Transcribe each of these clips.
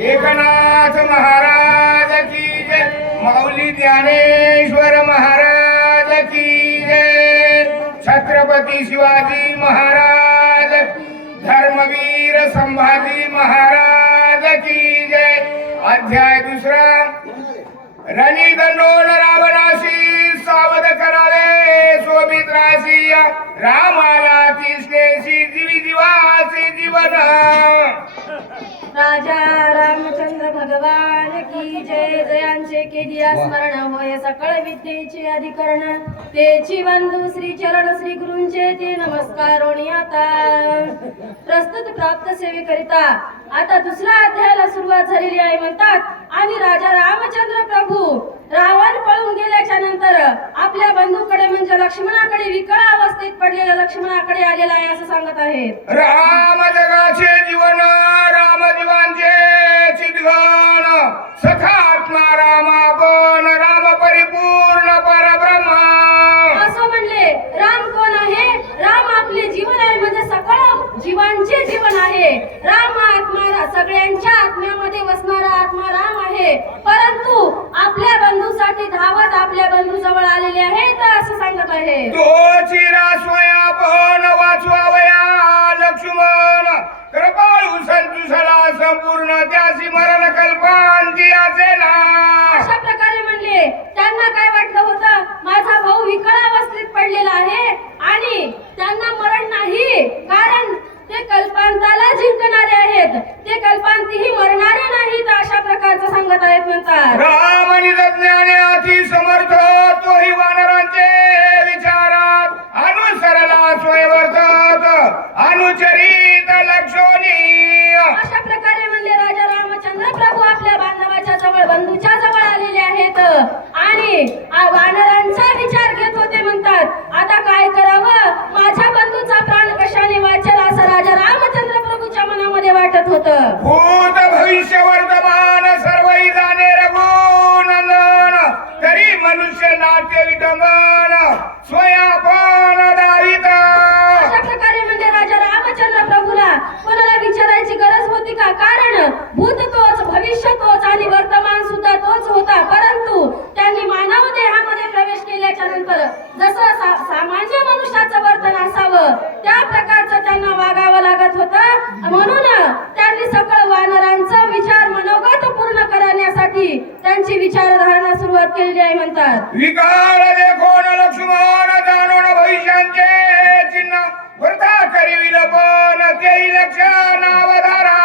एकनाथ महाराज की जय। माऊली ज्ञानेश्वर महाराज की जय। छत्रपती शिवाजी महाराज धर्मवीर संभाजी महाराज की जय। अध्याय दुसरा। रणी दंडोल रावणाशी सावध करावे सोमित्राशी रामाला तिसरेशी जीवी जीवाचे जीवन. राजा रामचंद्र भगवान की जय जयांचे केली स्मरण होय सकळ विद्येचे अधिकरण. तेची बंधू श्री चरण श्री गुरूंचे ते नमस्कार आता. प्रस्तुत प्राप्त सेवेकरिता आता दुसऱ्या अध्यायाला सुरुवात झालेली आहे म्हणतात आणि राजा रामचंद्र प्रभू रावण पळून गेल्याच्यानंतर आपल्या बंधूकडे म्हणजे लक्ष्मणाकडे विकळ अवस्थेत पडलेला लक्ष्मणाकडे आलेला आहे असं सांगत आहेत. राम जगाचे जीवन राम जीवांचे चिदगण सखा आत्मा राम आपण जीवन जे जीवन आहे. राम आत्मा सगळ्यांच्या आत्म्यामध्ये वसणारा आत्मा राम आहे. परंतु आपल्या बंधूसाठी धावत आपल्या बंधू जवळ आलेले आहेत असं सांगत आहे? तोची रासवया पण वाचवावया लक्ष्मण. कृपाळू संतुसला संपूर्ण त्यासी मरण कल्पांती असेना अशा प्रकारे म्हणले त्यांना काय वाटलं होतं? माझा भाऊ विकळ अवस्थेत पडलेला आहे आणि त्यांना मरण नाही कारण ते कल्पांताला जिंकणारे आहेत. ते कल्पांतीही मरणारे नाहीत अशा प्रकारचं सांगत आहेत म्हणतात. राम आणि ज्ञाने अति समर्थ तोही वानरांचे विचारात अनुसरला स्वयवर्तत अनुचरित लक्षोनी अशा प्रकारे म्हणले राजा रामचंद्र प्रभू आपल्या बांधवाच्या जवळ बंधूच्या जवळ आलेले आहेत आणि आ- वानरांचा विचार घेत होते म्हणतात आता काय करावं माझ्या बंधूचा प्राण कशाने वाचेल असं राजा रामचंद्र प्रभूच्या मनामध्ये वाटत होतं भूत भविष्य वर्तमान सर्वही जाणे रघुनंदन तरी मनुष्य नाट्य विटंबन स्वयापन दारित अशा प्रकारे म्हणजे राजा रामचंद्र प्रभूला कोणाला विचारायची गरज होती का कारण भूत तोच भविष्य तोच आणि वर्तमान सुद्धा तोच होता परंतु त्यांनी मानव देहामध्ये प्रवेश केल्याच्यानंतर जसं सा- सामान्य मनुष्याचं वर्तन असावं त्या प्रकारचं त्यांना वागावं लागत होतं म्हणून त्यांनी सकळ वानरांचा विचार मनोगत पूर्ण करण्यासाठी त्यांची विचारधारणा सुरुवात केलेली आहे म्हणतात. देखोन लक्ष्मण जाणून भविष्यांचे चिन्ह. वृथा करी विलपन तेही लक्षणावधारा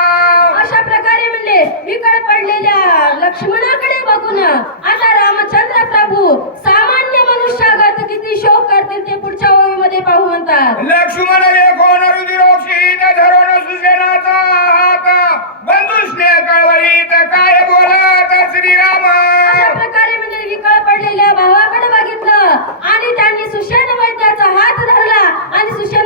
अशा प्रकारे म्हणले विकळ पडलेल्या लक्ष्मणाकडे बघून आता रामचंद्र प्रभू सामान्य मनुष्यागत किती शोक करतील ते पुढच्या ओळीमध्ये पाहू म्हणतात. लक्ष्मण देखोन रुधिरोक्षित धरून सुसेनाचा. Hadi Suşen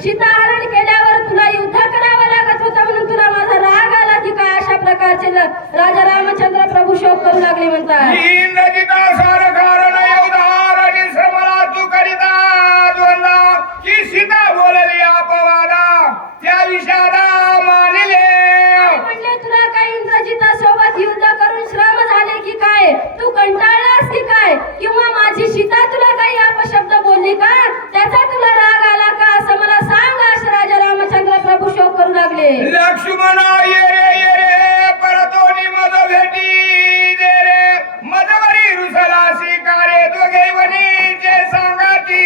सीताहरण केल्यावर तुला युद्ध करावं लागत होतं म्हणून तुला माझा राग आला की काय अशा प्रकारचे राजा रामचंद्र प्रभू शोक करू लागले म्हणतात. किंवा माझी सीता तुला काही अपशब्द बोलली का? त्याचा तुला राग आला का? असं मला राजा रामचंद्र प्रभू शोक करू लागले. लक्ष्मणा ये रे ये रे परतोनी भेटी दे रे. रुसला शिकारे दोघे जे सांगाती.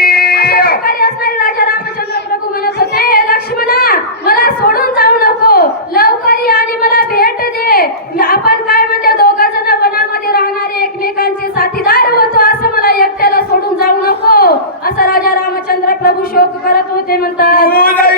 लक्ष्मणा मला सोडून जाऊ नको. आणि मला भेट दे. आपण काय जण राहणारे साथीदार होतो असं मला एकट्याला सोडून जाऊ नको. राजा रामचंद्र प्रभू शोक करत होते म्हणतात.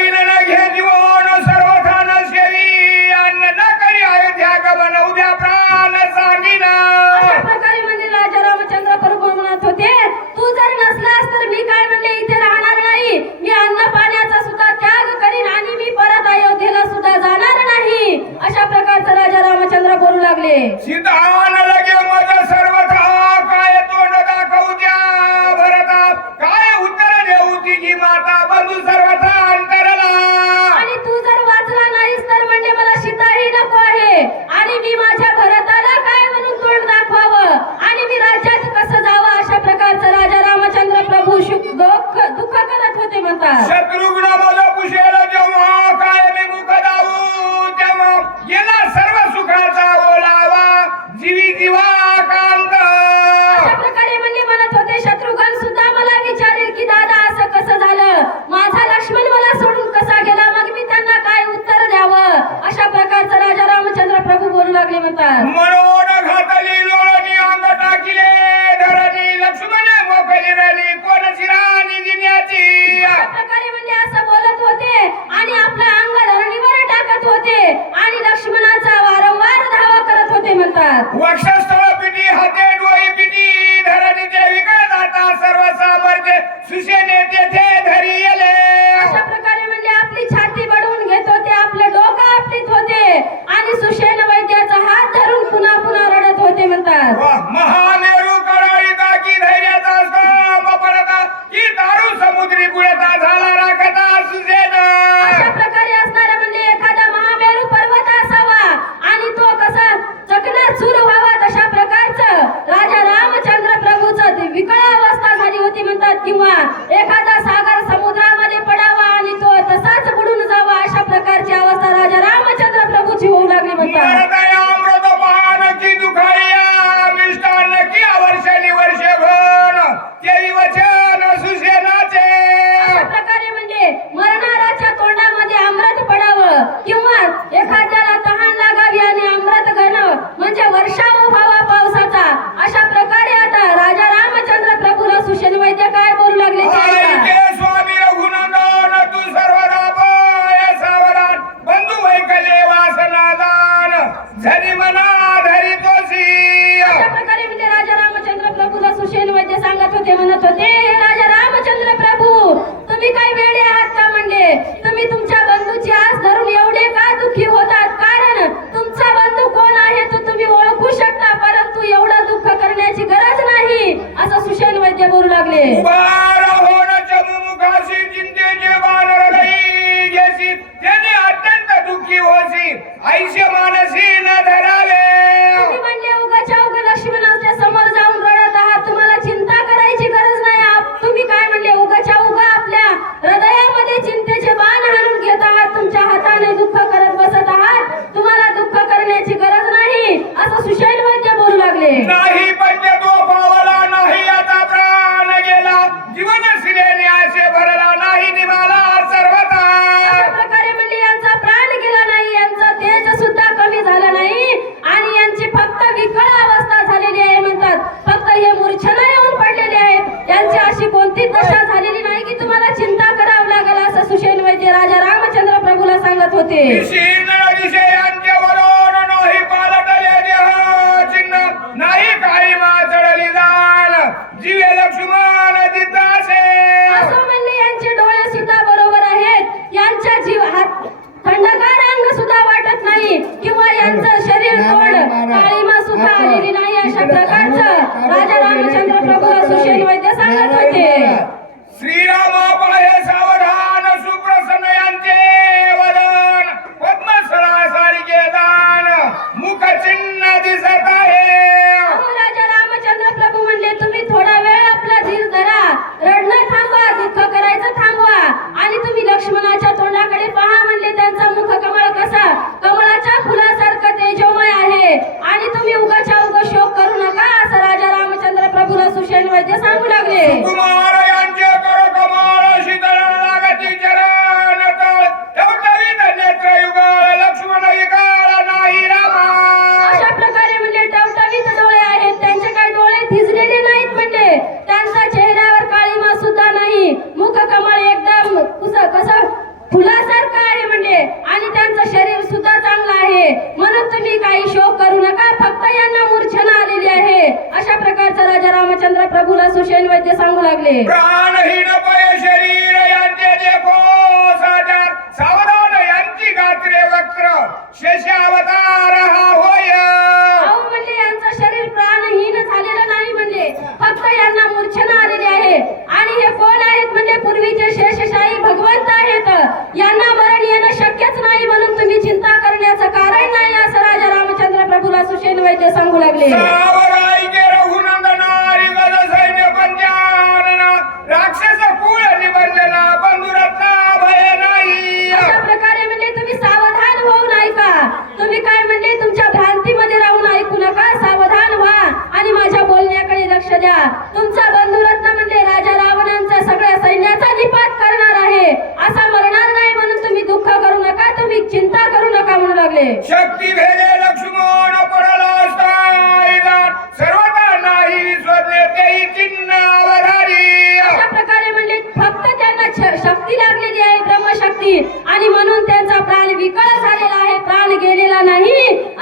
सांगू लागले सावराई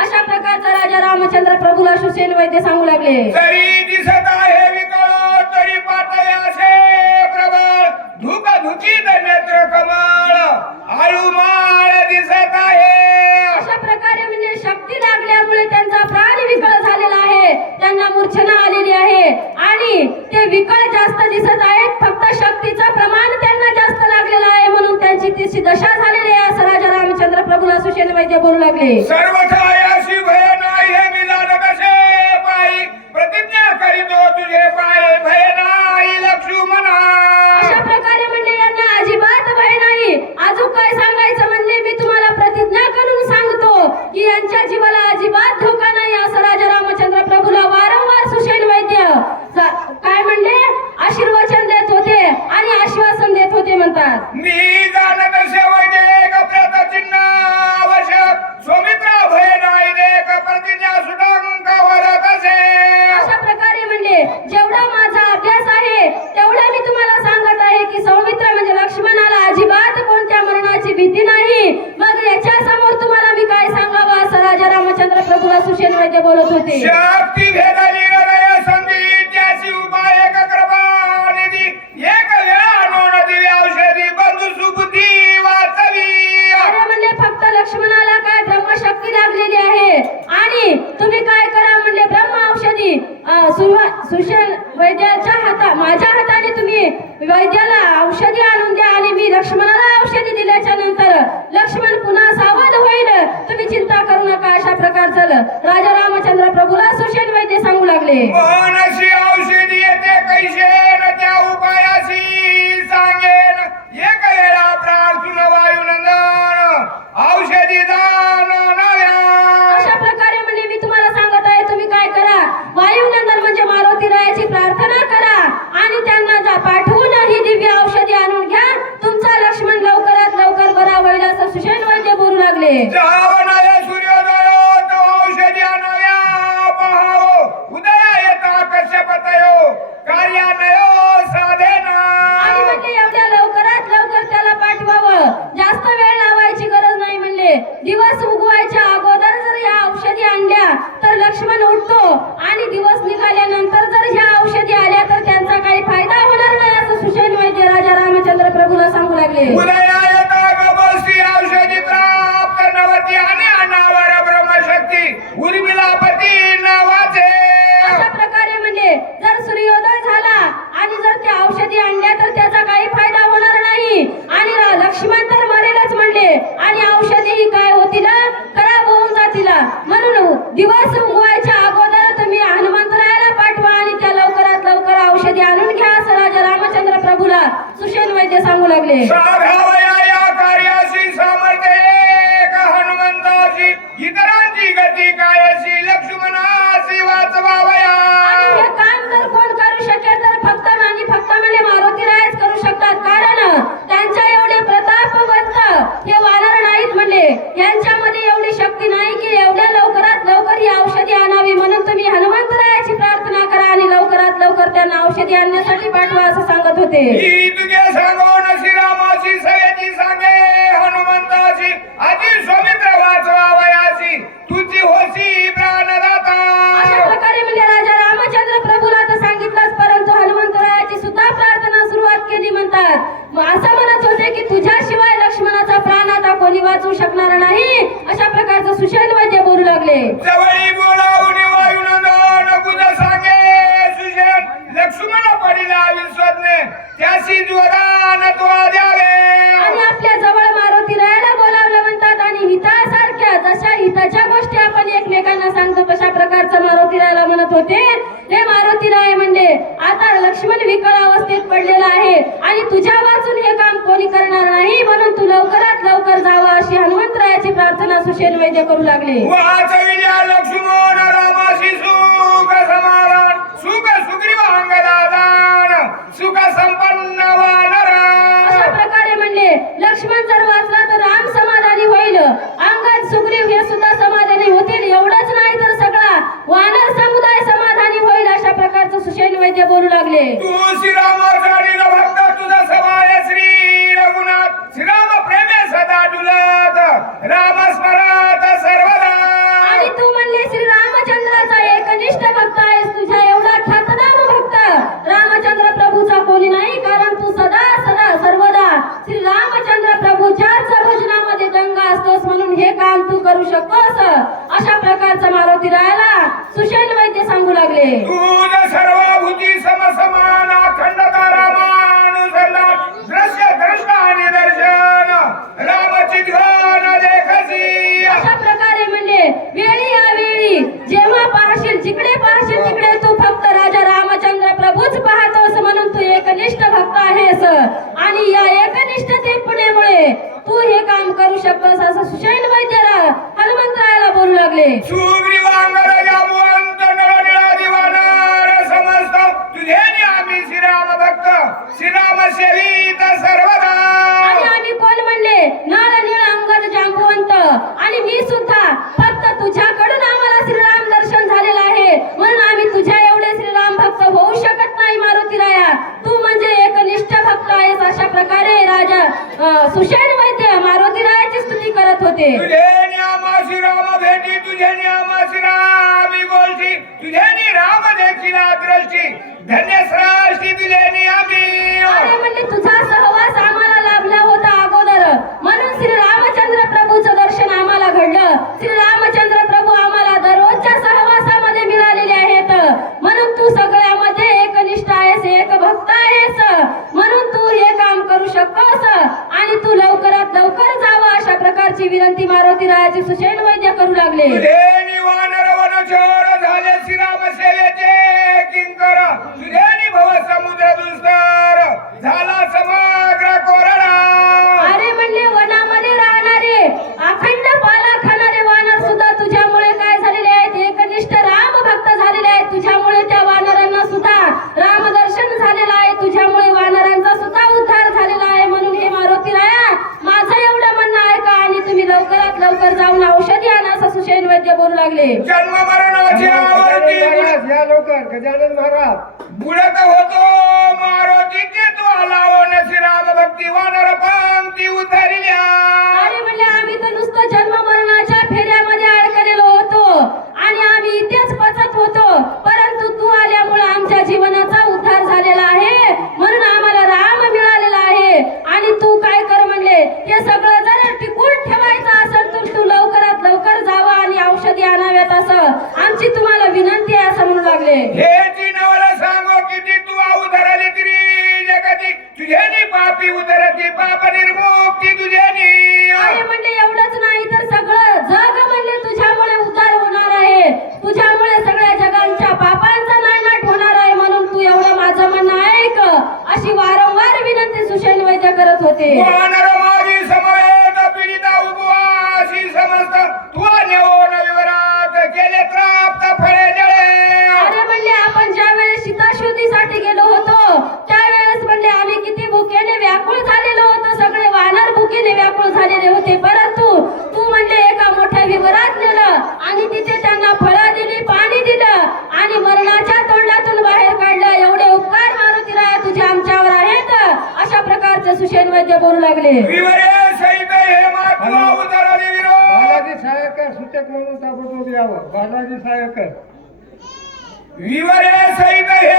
अशा प्रकारचा राजा रामचंद्र प्रभूला सुशेल वैद्य सांगू लागले. तरी दिसत आहे तरी असे नेत्र आळू माळ दिसत आहे. अशा प्रकारे म्हणजे शक्ती लागल्यामुळे त्यांचा प्राण विकळ झालेला आहे. त्यांना मूर्छना आलेली आहे. आणि ते विकळ जास्त दिसत आहेत. फक्त शक्तीचं प्रमाण त्यांना जास्त लागलेला आहे म्हणून त्यांची तिची दशा झालेली आहे. असं राजा रामचंद्र प्रभूला सुशेल वैद्य बोलू लागले. सर्व Me. મહાન ઔષધિએ તે કહી છે? या लोकांना गजानन महाराज. बुडत होतो मारुतीची तू आलावन श्रीराम भक्ती वानर पंक्ती उतरल्या. म्हणजे आम्ही तर नुसतं जन्म मरणाच्या फेऱ्यामध्ये अडकलेलो होतो आणि आम्ही इथेच पचत होतो. परंतु तू आल्यामुळे आमच्या जीवनाचा उद्धार झालेला आहे. म्हणून आम्हाला राम मिळालेला आहे. आणि तू काय कर म्हणले? हे सगळं कधी आणाव्यात असं. आमची तुम्हाला विनंती आहे असं म्हणू लागले. हे सांगो किती तू तरी जगाची पापी पाप निर्मुक्ती म्हणजे एवढंच नाही तर सगळं जग म्हणजे तुझ्यामुळे उद्धार होणार आहे. तुझ्यामुळे सगळ्या जगांच्या पापांचा नायनाट होणार आहे म्हणून तू एवढं माझं म्हणणं ऐक. अशी वारंवार विनंती सुशेन वैद्य करत होते. बालाजी सायकर सूचक म्हणून ताबडतोब यावं. बालाजी सायकर विवरे साहेब हे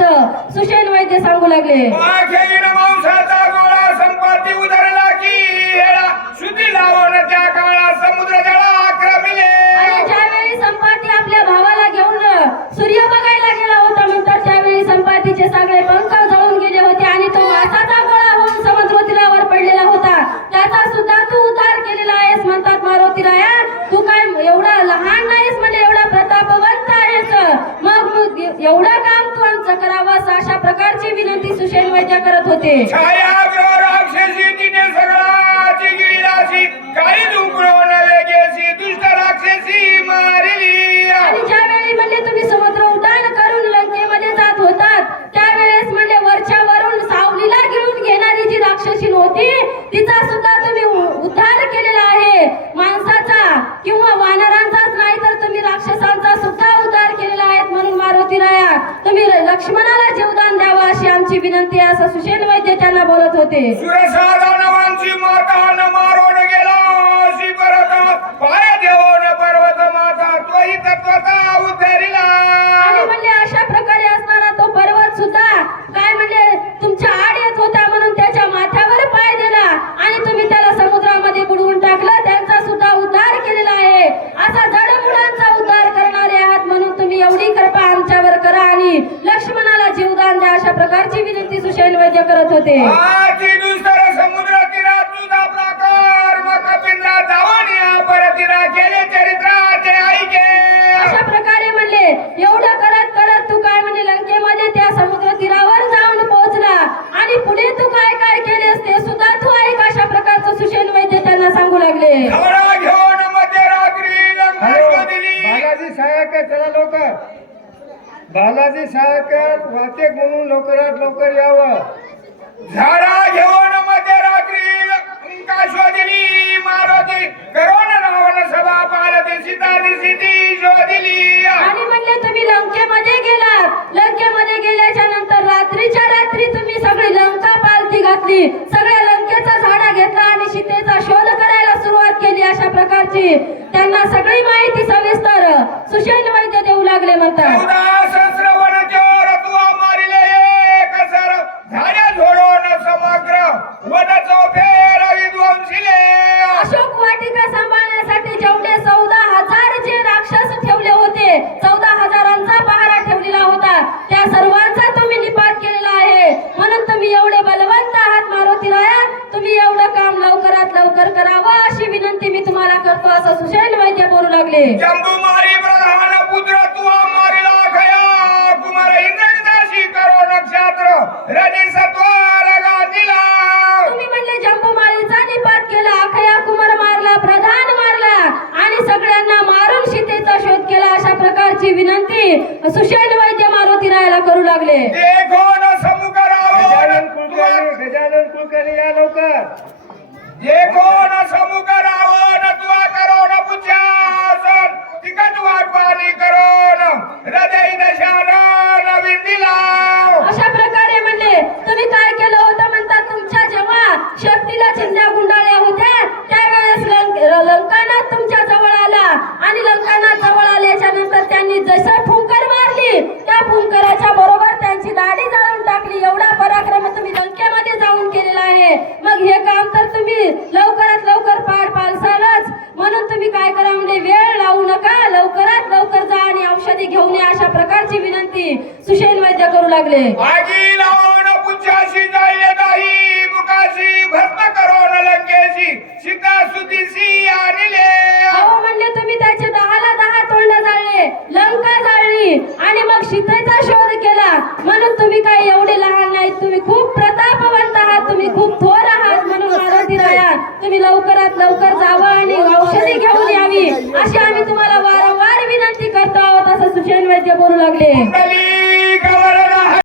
असल्याचं सुशेल वैद्य सांगू लागले. की शुद्धी त्या काळात समुद्र जळा आक्रमिले. संपाती आपल्या भावाला घेऊन सूर्य बघायला गेला होता म्हणतात त्यावेळी संपातीचे सगळे पंख जळून गेले होते आणि तो मांसाचा गोळा होऊन समुद्र पडलेला होता. त्याचा सुद्धा तू उद्धार केलेला आहेस म्हणतात मारुती राया तू काय एवढा लहान नाहीस म्हणजे एवढा प्रतापवंत आहेस. मग एवढा ती सुशैल वैद्य करत होते. छाया विनंती असं सुशील वैद्य त्यांना बोलत होते. सुरसाधानवांची माता न मारोड गेला. अशी परत म्हणजे अशा करत होते. अशा प्रकारे म्हणले एवढं करत करत तू काय म्हणले लंकेमध्ये त्या समुद्र तीरावर जाऊन पोहोचला? आणि पुढे तू काय काय केलेस ते सुद्धा तू ऐक अशा प्रकारचं सुशेल वैद्य त्यांना सांगू लागले. बालाजी साहेब चला लोक बालाजी साहेब वाचक म्हणून लवकरात लवकर यावं. झाडा घेऊन मध्यरात्री शोधिली मारुती करोना नावन सभा पालते सीता सीती शोधिली आणि म्हणले तुम्ही लंकेमध्ये गेला लंकेमध्ये गेल्याच्यानंतर रात्रीच्या रात्री तुम्ही सगळी लंका पालती घातली. सगळ्या लंकेचा झाडा घेतला आणि सीतेचा शोध करायला सुरुवात केली अशा प्रकारची. त्यांना सगळी माहिती सविस्तर सुशैल वैद्य देऊ लागले म्हणतात. 嗯 ಆಗ್ಲಿ